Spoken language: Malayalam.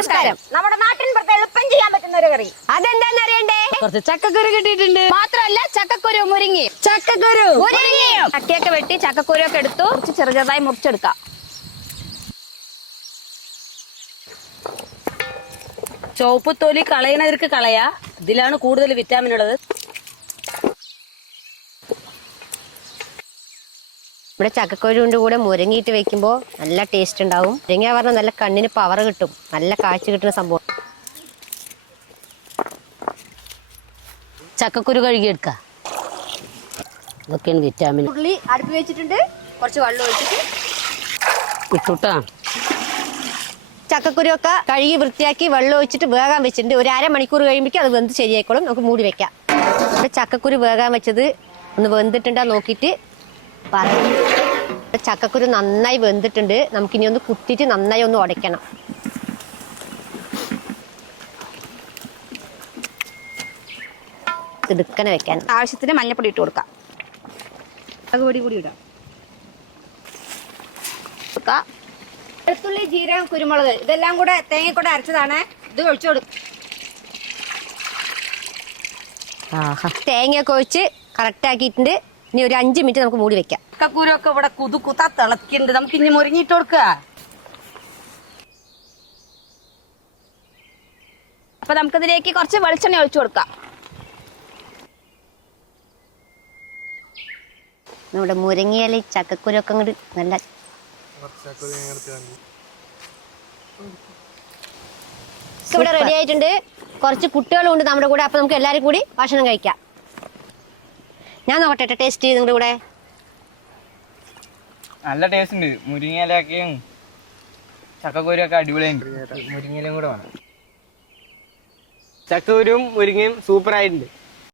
നമസ്കാരം. നമ്മുടെ നാട്ടിൻ പുറത്ത് എളുപ്പം ചെയ്യാൻ പറ്റുന്ന ഒരു കറി. അതെന്താന്ന് അറിയണ്ടേ? കുറച്ച് ചക്കക്കുരു കിട്ടിയിട്ടുണ്ട്. മാത്രമല്ല ചക്കക്കുരു മുരിങ്ങി ചക്കക്കുരു? മുരിങ്ങയും. ചക്കയൊക്കെ വെട്ടി ചക്കക്കുരു ഒക്കെ എടുത്തു കുറച്ച് ചെറുതായി മുറിച്ചെടുക്കാം. ചുവപ്പ് തൊലി കളയണവർക്ക് കളയാ. ഇതിലാണ് കൂടുതൽ വിറ്റാമിൻ ഉള്ളത്. ഇവിടെ ചക്കക്കുരുവിന്റെ കൂടെ മുരങ്ങിയിട്ട് വെക്കുമ്പോൾ നല്ല ടേസ്റ്റ് ഉണ്ടാവും. മുരങ്ങ പറഞ്ഞാൽ നല്ല കണ്ണിന് പവർ കിട്ടും. നല്ല കാഴ്ച കിട്ടുന്ന സംഭവം. ചക്കക്കുരു കഴുകിയെടുക്കുക ഇതൊക്കെയാണ് വിറ്റാമിൻ ഉള്ളി അടുപ്പ് വെച്ചിട്ടുണ്ട്. കുറച്ച് വെള്ളം ഒഴിച്ചിട്ട്. ഇട്ടുട്ടാ. ചക്കക്കുരു ഒക്കെ കഴുകി വൃത്തിയാക്കി വെള്ളം ഒഴിച്ചിട്ട് വേകാൻ വെച്ചിട്ടുണ്ട്. ഒരു അരമണിക്കൂർ കഴിയുമ്പോഴേക്കും അത് വെന്ത് ശരിയായിക്കോളും. നമുക്ക് മൂടി വെക്കാം. ചക്കക്കുരു വേകാൻ വെച്ചത് ഒന്ന് വെന്തിട്ടുണ്ടാ നോക്കിയിട്ട് ഇവിടെ ചക്കക്കുരു നന്നായി വെന്തിട്ടുണ്ട്. നമുക്കിനി ഒന്ന് കുത്തിട്ട് നന്നായി ഒന്ന് ഉടയ്ക്കണം തിടുക്കനെ വെക്കാൻ. ആവശ്യത്തിന് മഞ്ഞപ്പൊടി ഇട്ട് കൊടുക്കാം. പൊടി കൂടി ഇടാം. കൊടുക്കാം. വെളുത്തുള്ളി ജീരകം കുരുമുളക് ഇതെല്ലാം കൂടെ തേങ്ങ കൂടെ അരച്ചതാണ്. ഇത് ഒഴിച്ചു കൊടുക്കും തേങ്ങയൊക്കെ ഒഴിച്ച് കറക്റ്റ് ആക്കിയിട്ടുണ്ട്. ഇനി ഒരു അഞ്ച് മിനിറ്റ് നമുക്ക് മൂടി വെക്കാം. കക്കൂരൊക്കെ ഇവിടെ കുതു കുത്താ തിളക്കിണ്ട് നമുക്ക് ഇനി മുരിങ്ങിട്ട് കൊടുക്കുക. അപ്പൊ നമുക്കിതിലേക്ക് കുറച്ച് വെളിച്ചെണ്ണ ഒഴിച്ചു കൊടുക്കാം. നമ്മുടെ മുരങ്ങിയല ചക്കക്കുരൊക്കെ അങ്ങോട്ട് നല്ല ഇവിടെ റെഡി ആയിട്ടുണ്ട്. കുറച്ച് കുട്ടികളും ഉണ്ട് നമ്മുടെ കൂടെ അപ്പൊ നമുക്ക് എല്ലാവരും കൂടി ഭക്ഷണം കഴിക്കാം. ഞാൻ നോക്കട്ടെ ടേസ്റ്റ് ചെയ്ത് നിങ്ങളുടെ കൂടെ? നല്ല ടേസ്റ്റ് ഉണ്ട്. മുരിങ്ങയിലൊക്കെയും ചക്കക്കുരും ഒക്കെ അടിപൊളിയുണ്ട്. മുരിങ്ങയിലും കൂടെ വേണം. ചക്കക്കുരും മുരിങ്ങയും സൂപ്പർ ആയിട്ടുണ്ട്.